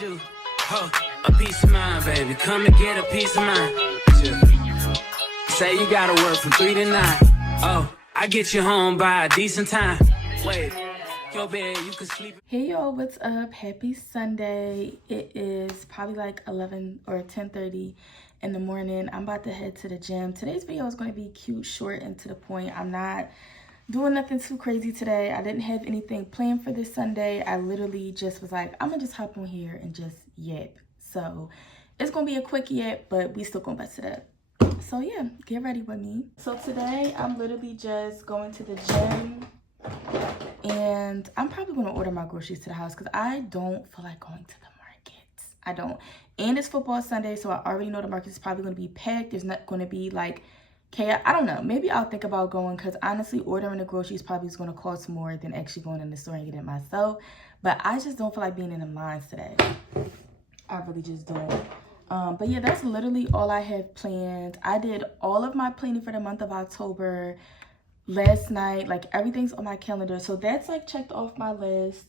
you. Oh, a piece of mind, baby. Come and get a piece of mind. Say you gotta work from 3 to 9. Oh, I get you home by a decent time. Wait, your bed, you can sleep. Hey y'all, what's up? Happy Sunday. It is probably like 11 or 10:30 in the morning. I'm about to head to the gym. Today's video is going to be cute, short, and to the point. I'm not doing nothing too crazy today. I didn't have anything planned for this Sunday. I literally just was like, I'm gonna just hop on here and just yap. So it's gonna be a quick yap, but we still gonna bust it up. So yeah, get ready with me. So today I'm literally just going to the gym, and I'm probably gonna order my groceries to the house because I don't feel like going to the markets. I don't. And it's football Sunday, so I already know the market is probably gonna be packed. There's not gonna be like chaos. I don't know. Maybe I'll think about going because honestly, ordering the groceries probably is gonna cost more than actually going in the store and getting it myself. But I just don't feel like being in the lines today. I really just don't. But yeah, that's literally all I have planned. I did all of my planning for the month of October last night. Like everything's on my calendar, so that's like checked off my list,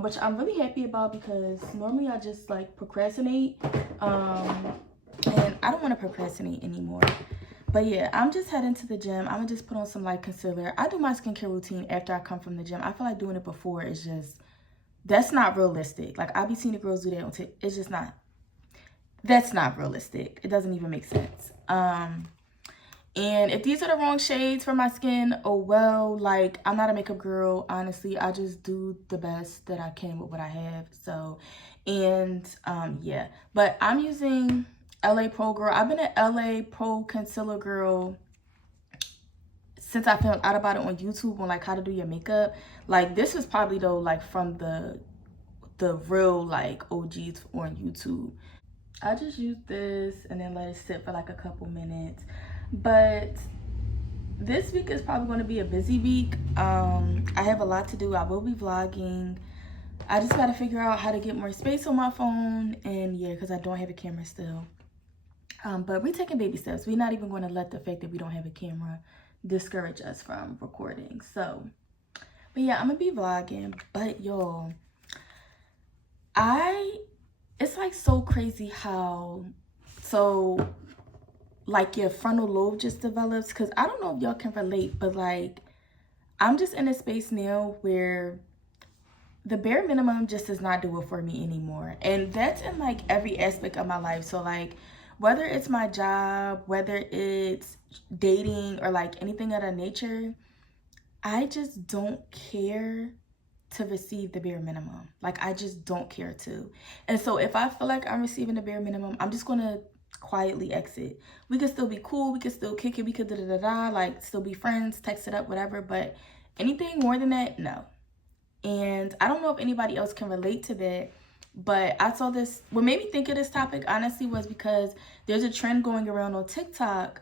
which I'm really happy about because normally I just like procrastinate, and I don't want to procrastinate anymore. But yeah, I'm just heading to the gym. I'm gonna just put on some light concealer. I do my skincare routine after I come from the gym. I feel like doing it before is just, that's not realistic. Like I be seeing the girls do that on TikTok. It's just not, that's not realistic. It doesn't even make sense. And if these are the wrong shades for my skin, oh well. Like I'm not a makeup girl, honestly. I just do the best that I can with what I have. So, and yeah, but I'm using LA Pro Girl. I've been an LA Pro concealer girl since I found out about it on YouTube, on like how to do your makeup. Like this was probably though like from the real like OGs on YouTube. I just use this and then let it sit for like a couple minutes. But this week is probably going to be a busy week. I have a lot to do. I will be vlogging. I just got to figure out how to get more space on my phone, and yeah, because I don't have a camera still. But we're taking baby steps. We're not even going to let the fact that we don't have a camera discourage us from recording. So, but yeah, I'm gonna be vlogging. But y'all, it's like so crazy how, so like your frontal lobe just develops, because I don't know if y'all can relate, but like I'm just in a space now where the bare minimum just does not do it for me anymore. And that's in like every aspect of my life. So like whether it's my job, whether it's dating, or like anything of that nature, I just don't care to receive the bare minimum. Like I just don't care to. And so if I feel like I'm receiving the bare minimum, I'm just gonna quietly exit. We could still be cool, we could still kick it, we could like still be friends, text it up, whatever, but anything more than that, no. And I don't know if anybody else can relate to that, but I saw this, what made me think of this topic honestly was because there's a trend going around on TikTok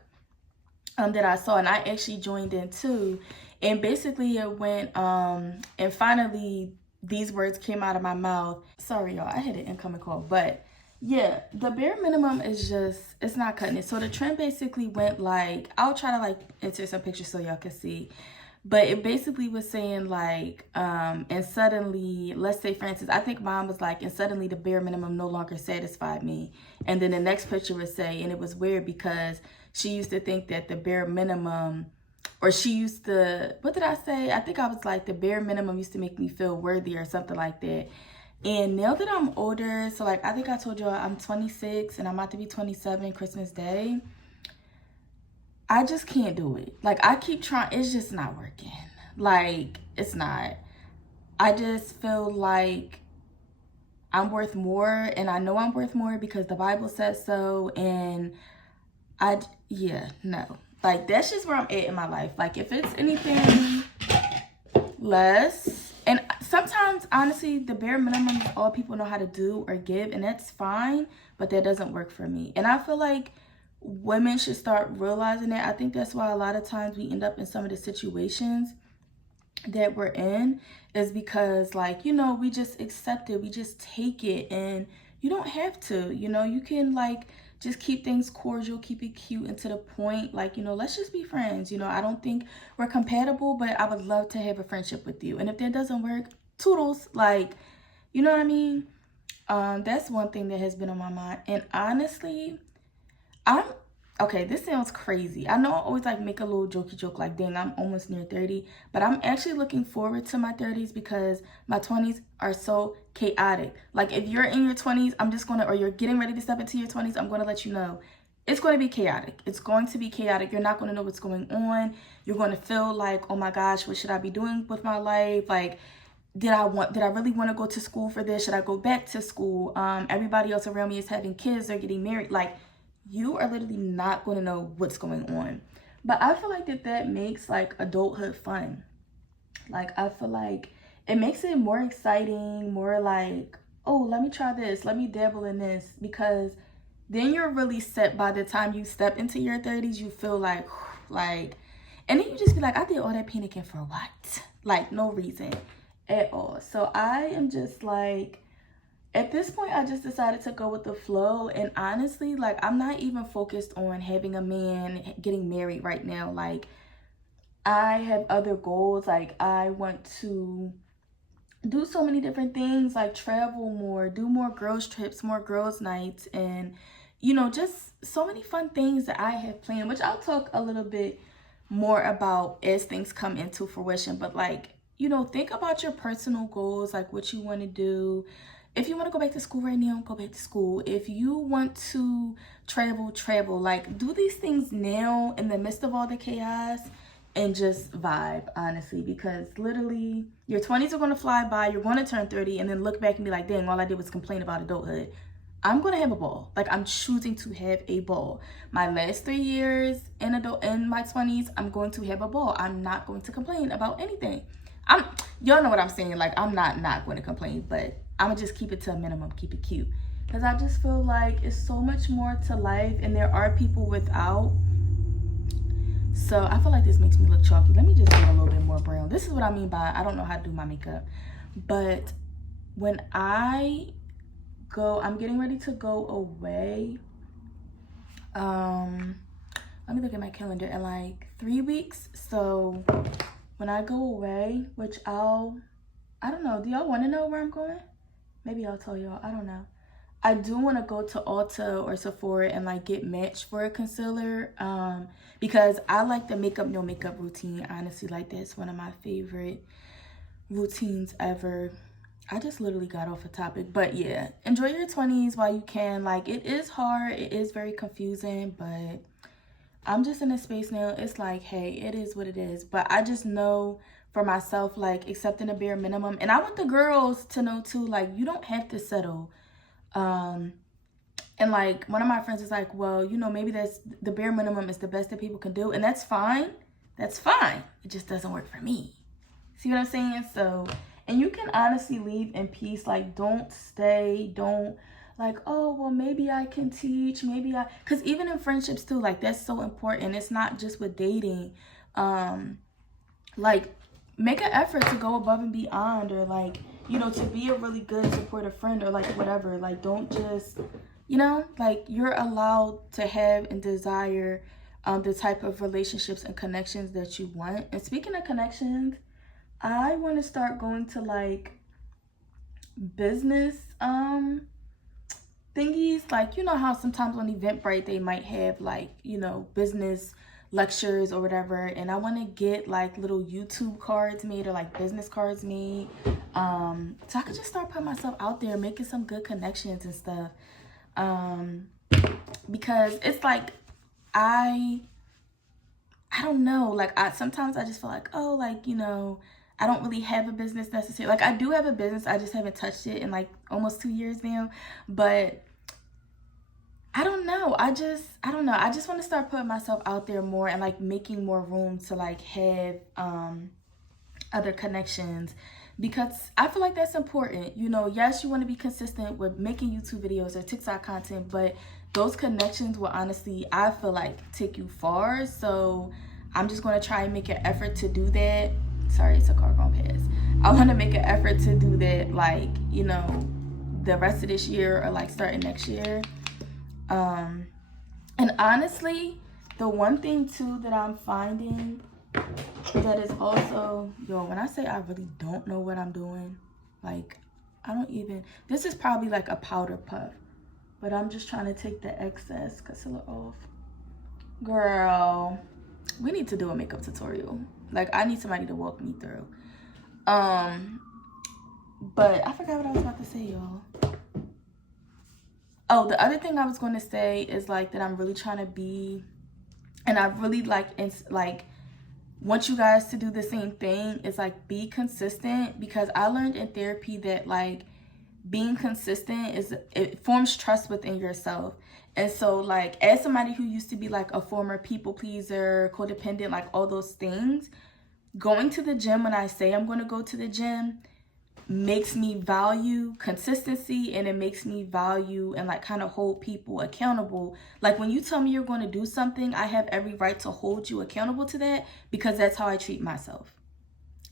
that I saw, and I actually joined in too. And basically it went, and finally these words came out of my mouth. Sorry y'all, I had an incoming call, but yeah, the bare minimum is just, it's not cutting it. So the trend basically went like, I'll try to like insert some pictures so y'all can see. But it basically was saying like, and suddenly, let's say for instance, I think mine was like, and suddenly the bare minimum no longer satisfied me. And then the next picture would say, and it was weird because she used to think that the bare minimum, or she used to, what did I say? I think I was like, the bare minimum used to make me feel worthy or something like that. And now that I'm older, so like I think I told you I'm 26 and I'm about to be 27 Christmas Day. I just can't do it. Like I keep trying, it's just not working. Like it's not. I just feel like I'm worth more, and I know I'm worth more because the Bible says so. And yeah, no. Like that's just where I'm at in my life. Like if it's anything less, and sometimes honestly the bare minimum is all people know how to do or give, and that's fine, but that doesn't work for me. And I feel like women should start realizing that. I think that's why a lot of times we end up in some of the situations that we're in, is because like, you know, we just accept it, we just take it, and you don't have to, you know, you can like just keep things cordial, keep it cute and to the point. Like, you know, let's just be friends. You know, I don't think we're compatible, but I would love to have a friendship with you. And if that doesn't work, toodles. Like, you know what I mean? That's one thing that has been on my mind. And honestly, okay, this sounds crazy. I know I always like make a little jokey joke like, dang, I'm almost near 30, but I'm actually looking forward to my 30s because my 20s are so chaotic. Like if you're in your 20s, or you're getting ready to step into your 20s, I'm going to let you know it's going to be chaotic. It's going to be chaotic. You're not going to know what's going on. You're going to feel like, oh my gosh, what should I be doing with my life? Like, did I really want to go to school for this? Should I go back to school? Everybody else around me is having kids. They're getting married. Like, you are literally not going to know what's going on. But I feel like that makes like adulthood fun. Like, I feel like it makes it more exciting, more like, oh, let me try this. Let me dabble in this. Because then you're really set. By the time you step into your 30s, you feel like, and then you just be like, I did all that panicking for what? Like, no reason at all. So I am just like, at this point, I just decided to go with the flow. And honestly, like, I'm not even focused on having a man, getting married right now. Like, I have other goals. Like, I want to do so many different things, like travel more, do more girls trips, more girls nights, and, you know, just so many fun things that I have planned, which I'll talk a little bit more about as things come into fruition. But like, you know, think about your personal goals, like what you want to do. If you want to go back to school right now, go back to school. If you want to travel. Like, do these things now in the midst of all the chaos and just vibe, honestly. Because literally, your 20s are going to fly by. You're going to turn 30 and then look back and be like, dang, all I did was complain about adulthood. I'm going to have a ball. Like, I'm choosing to have a ball. My last 3 years in my 20s, I'm going to have a ball. I'm not going to complain about anything. Y'all know what I'm saying. Like, I'm not going to complain, but I'm gonna just keep it to a minimum, keep it cute. Because I just feel like it's so much more to life, and there are people without. So I feel like this makes me look chalky. Let me just get a little bit more brown. This is what I mean by I don't know how to do my makeup. But when I'm getting ready to go away. Let me look at my calendar in like 3 weeks. So when I go away, which I don't know. Do y'all want to know where I'm going? Maybe I'll tell y'all. I don't know. I do want to go to Ulta or Sephora and like get matched for a concealer. Because I like the makeup, no makeup routine. Honestly, like that's one of my favorite routines ever. I just literally got off a topic. But yeah, enjoy your 20s while you can. Like, it is hard. It is very confusing. But I'm just in a space now. It's like, hey, it is what it is. But I just know for myself, like, accepting the bare minimum. And I want the girls to know too, like, you don't have to settle. And like, one of my friends is like, well, you know, maybe that's the bare minimum is the best that people can do. And that's fine. That's fine. It just doesn't work for me. See what I'm saying? So, and you can honestly leave in peace. Like, don't stay. Don't like, oh, well, maybe I can teach. Because even in friendships too, like, that's so important. It's not just with dating. Like, make an effort to go above and beyond, or like, you know, to be a really good supportive friend, or like whatever. Like, don't just, you know, like, you're allowed to have and desire the type of relationships and connections that you want. And speaking of connections, I want to start going to like business thingies. Like, you know how sometimes on Eventbrite they might have like, you know, business lectures or whatever, and I want to get like little YouTube cards made, or like business cards made, so I could just start putting myself out there, making some good connections and stuff, because it's like I don't know, like sometimes I just feel like, oh, like, you know, I don't really have a business necessarily. Like, I do have a business, I just haven't touched it in like almost 2 years now. But I don't know. I don't know. I just want to start putting myself out there more, and like making more room to like have other connections, because I feel like that's important. You know, yes, you want to be consistent with making YouTube videos or TikTok content, but those connections will honestly, I feel like, take you far. So I'm just going to try and make an effort to do that. Sorry, it's a car going past. I want to make an effort to do that, like, you know, the rest of this year, or like starting next year. And honestly, the one thing too that I'm finding that is also, yo, when I say I really don't know what I'm doing, like, This is probably like a powder puff, but I'm just trying to take the excess concealer off. Girl, we need to do a makeup tutorial. Like, I need somebody to walk me through. But I forgot what I was about to say, y'all. Oh, the other thing I was going to say is like that I'm really trying to be, and I really like want you guys to do the same thing, is like be consistent, because I learned in therapy that like being consistent it forms trust within yourself. And so like, as somebody who used to be like a former people pleaser, codependent, like all those things, going to the gym, when I say I'm going to go to the gym, makes me value consistency, and it makes me value and like kind of hold people accountable. Like, when you tell me you're going to do something, I have every right to hold you accountable to that, because that's how I treat myself.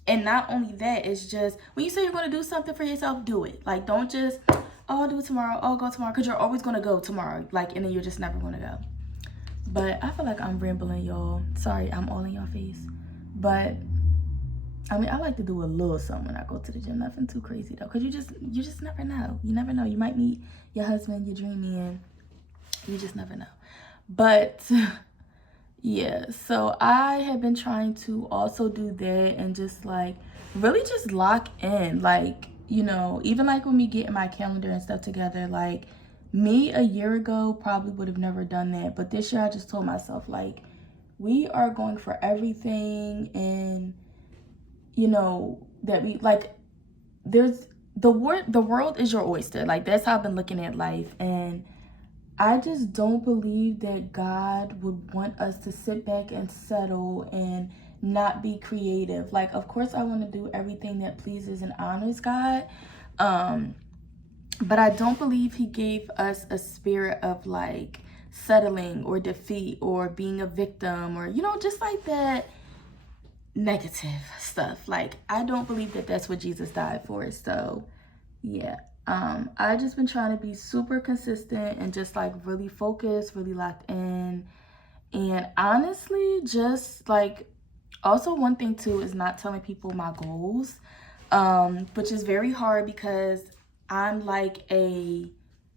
And not only that, it's just when you say you're going to do something for yourself, do it. Like, don't just, oh, I'll do it tomorrow, oh, I'll go tomorrow, because you're always going to go tomorrow, like, and then you're just never going to go. But I feel like I'm rambling, y'all. Sorry, I'm all in your face. But I mean, I like to do a little something when I go to the gym. Nothing too crazy though, because you just never know. You never know. You might meet your husband, your dream man. You just never know. But yeah, so I have been trying to also do that, and just like really just lock in. Like, you know, even like when we get my calendar and stuff together, like me a year ago probably would have never done that. But this year I just told myself, like, we are going for everything, and you know, that we like, there's the world is your oyster. Like, that's how I've been looking at life. And I just don't believe that God would want us to sit back and settle and not be creative. Like, of course I want to do everything that pleases and honors God, but I don't believe he gave us a spirit of like settling or defeat or being a victim, or, you know, just like that negative stuff. Like, I don't believe that that's what Jesus died for. So yeah, I just been trying to be super consistent and just like really focused, really locked in. And honestly, just like, also one thing too is not telling people my goals, which is very hard, because I'm like a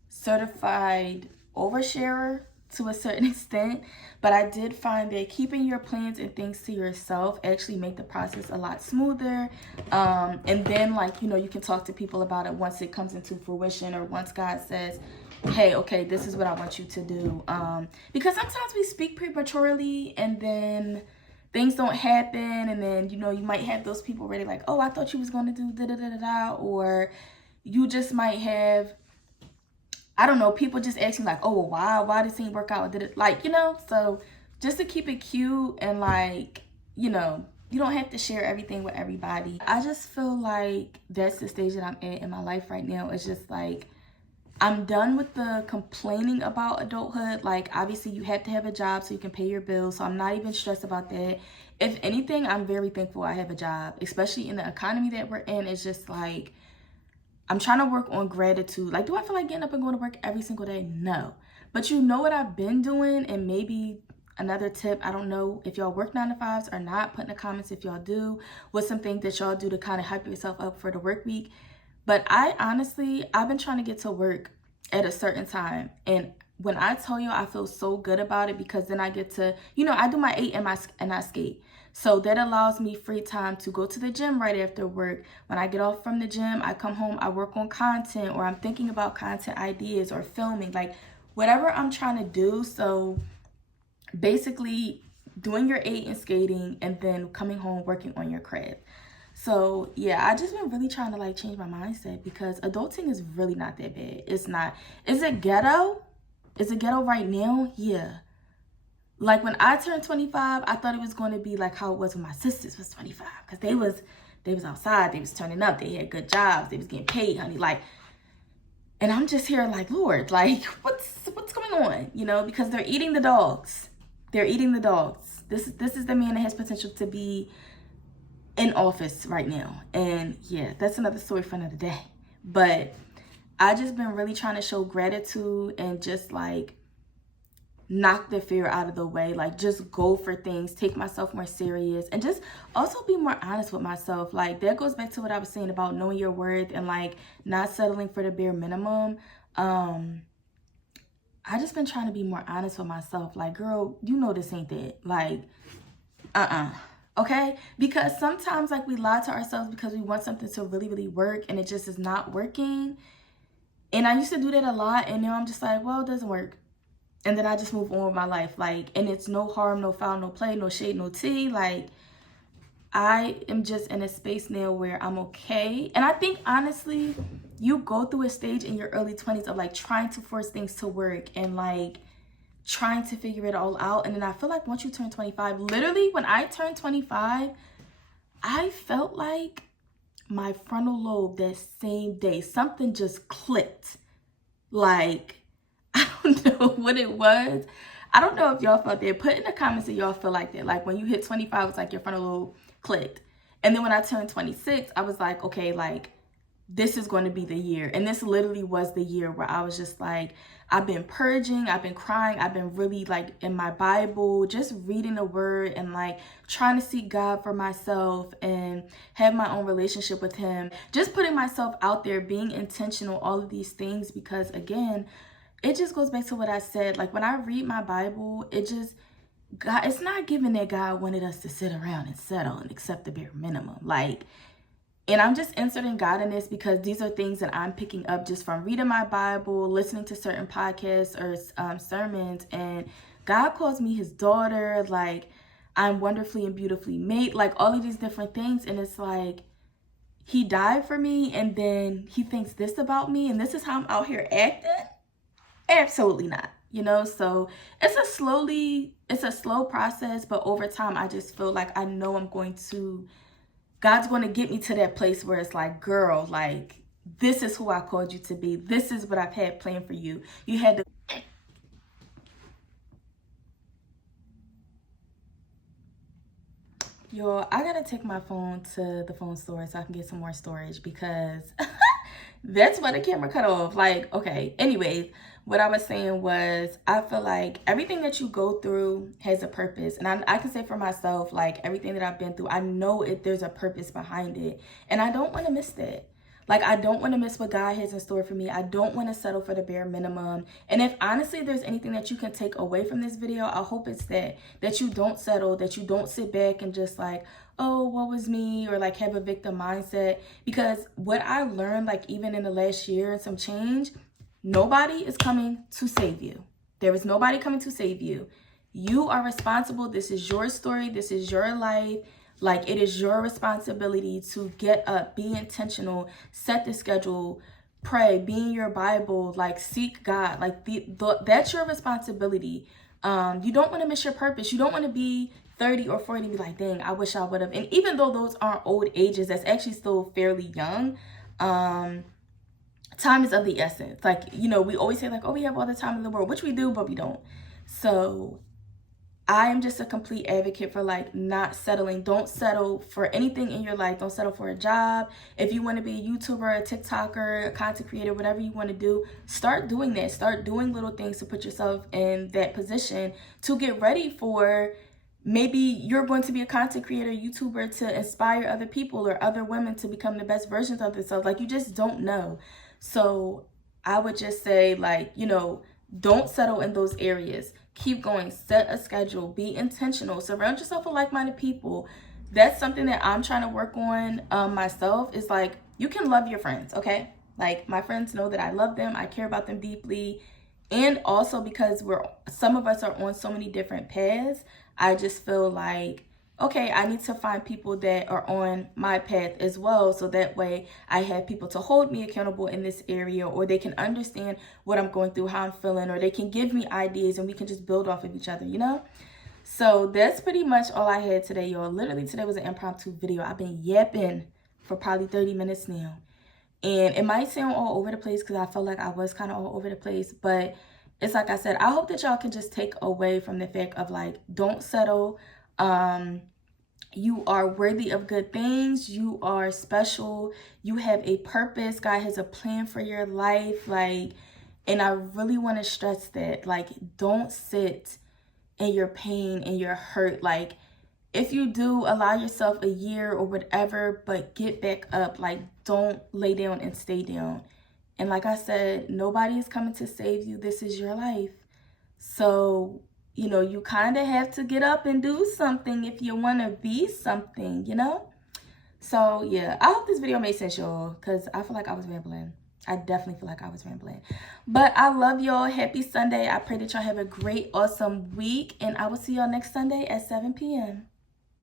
certified oversharer to a certain extent. But I did find that keeping your plans and things to yourself actually make the process a lot smoother. And then, like, you know, you can talk to people about it once it comes into fruition, or once God says, hey, okay, this is what I want you to do. Because sometimes we speak prematurely, and then things don't happen, and then, you know, you might have those people ready like, oh, I thought you was going to do da-da-da-da-da, or you just might have, I don't know, people just asking like, oh, well, why did this thing work out? Did it, like, you know? So just to keep it cute, and like, you know, you don't have to share everything with everybody. I just feel like that's the stage that I'm at in my life right now. It's just like, I'm done with the complaining about adulthood. Like, obviously you have to have a job so you can pay your bills, so I'm not even stressed about that. If anything, I'm very thankful I have a job, especially in the economy that we're in. It's just like, I'm trying to work on gratitude. Like, do I feel like getting up and going to work every single day? No. But you know what I've been doing, and maybe another tip, I don't know if y'all work 9-to-5s or not, put in the comments if y'all do, what's something that y'all do to kind of hype yourself up for the work week. But I've been trying to get to work at a certain time. And when I tell you, I feel so good about it, because then I get to, you know, I do my 8 and I skate. So that allows me free time to go to the gym right after work. When I get off from the gym, I come home, I work on content, or I'm thinking about content ideas or filming, like whatever I'm trying to do. So basically doing your 8 and skating, and then coming home, working on your craft. So yeah, I just been really trying to like change my mindset, because adulting is really not that bad. It's not. Is it ghetto? Is it ghetto right now? Yeah. Like, when I turned 25, I thought it was going to be like how it was when my sisters was 25, because they was outside, they was turning up, they had good jobs, they was getting paid, honey. Like, and I'm just here like, Lord, like, what's going on? You know, because they're eating the dogs. They're eating the dogs. This is the man that has potential to be in office right now. And yeah, that's another story for another day. But I just been really trying to show gratitude, and just like knock the fear out of the way, like just go for things, take myself more serious, and just also be more honest with myself. Like that goes back to what I was saying about knowing your worth and like not settling for the bare minimum. I just been trying to be more honest with myself. Like, girl, you know this ain't that. Like, okay? Because sometimes like we lie to ourselves because we want something to really, really work and it just is not working. And I used to do that a lot, and now I'm just like, well, it doesn't work. And then I just move on with my life. Like, and it's no harm, no foul, no play, no shade, no tea. Like, I am just in a space now where I'm okay. And I think, honestly, you go through a stage in your early 20s of, like, trying to force things to work and, like, trying to figure it all out. And then I feel like once you turn 25, literally, when I turned 25, I felt like my frontal lobe that same day, something just clicked. Like, I don't know what it was. I don't know if y'all felt that. Put in the comments if y'all feel like that. Like when you hit 25, it's like your frontal lobe clicked. And then when I turned 26, I was like, okay, like this is going to be the year. And this literally was the year where I was just like, I've been purging, I've been crying, I've been really like in my Bible, just reading the word and like trying to seek God for myself and have my own relationship with him. Just putting myself out there, being intentional, all of these things, because again, it just goes back to what I said. Like when I read my Bible, it just, God, it's not given that God wanted us to sit around and settle and accept the bare minimum. Like, and I'm just inserting God in this because these are things that I'm picking up just from reading my Bible, listening to certain podcasts or sermons. And God calls me his daughter. Like, I'm wonderfully and beautifully made. Like, all of these different things. And it's like, he died for me. And then he thinks this about me. And this is how I'm out here acting? Absolutely not. You know, so it's a slow process. But over time, I just feel like I know God's going to get me to that place where it's like, girl, like, this is who I called you to be. This is what I've had planned for you. You had to. Yo, I got to take my phone to the phone store so I can get some more storage because that's why the camera cut off. Like, okay. Anyways, what I was saying was I feel like everything that you go through has a purpose. And I can say for myself, like everything that I've been through, I know there's a purpose behind it. And I don't want to miss that. Like, I don't want to miss what God has in store for me. I don't want to settle for the bare minimum. And if honestly there's anything that you can take away from this video, I hope it's that you don't settle, that you don't sit back and just like, oh, what was me? Or like have a victim mindset. Because what I learned, like even in the last year and some change, nobody is coming to save you. There is nobody coming to save you. You are responsible. This is your story. This is your life. Like, it is your responsibility to get up, be intentional, set the schedule, pray, be in your Bible, like seek God. Like that's your responsibility. You don't want to miss your purpose. You don't want to be 30 or 40 and be like, dang, I wish I would have. And even though those aren't old ages, that's actually still fairly young. Time is of the essence. Like, you know, we always say like, oh, we have all the time in the world, which we do, but we don't. So I am just a complete advocate for like not settling. Don't settle for anything in your life. Don't settle for a job. If you want to be a YouTuber, a TikToker, a content creator, whatever you want to do, start doing that. Start doing little things to put yourself in that position to get ready for maybe you're going to be a content creator, YouTuber to inspire other people or other women to become the best versions of themselves. Like, you just don't know. So I would just say, like, you know, don't settle in those areas. Keep going, set a schedule, be intentional, surround yourself with like-minded people. That's something that I'm trying to work on myself, is like, you can love your friends, okay? Like, my friends know that I love them, I care about them deeply. And also because some of us are on so many different paths, I just feel like, okay, I need to find people that are on my path as well, so that way I have people to hold me accountable in this area, or they can understand what I'm going through, how I'm feeling, or they can give me ideas and we can just build off of each other, you know? So that's pretty much all I had today, y'all. Literally, today was an impromptu video. I've been yapping for probably 30 minutes now. And it might sound all over the place because I felt like I was kind of all over the place, but it's like I said, I hope that y'all can just take away from the fact of like, don't settle. You are worthy of good things. You are special. You have a purpose. God has a plan for your life. Like, And I really want to stress that, like, don't sit in your pain and your hurt. Like, if you do, allow yourself a year or whatever, but get back up. Like, don't lay down and stay down. And like I said, nobody is coming to save you. This is your life. So, you know, you kind of have to get up and do something if you want to be something, you know? So, yeah, I hope this video made sense, y'all, because I feel like I was rambling. I definitely feel like I was rambling. But I love y'all. Happy Sunday. I pray that y'all have a great, awesome week. And I will see y'all next Sunday at 7 p.m.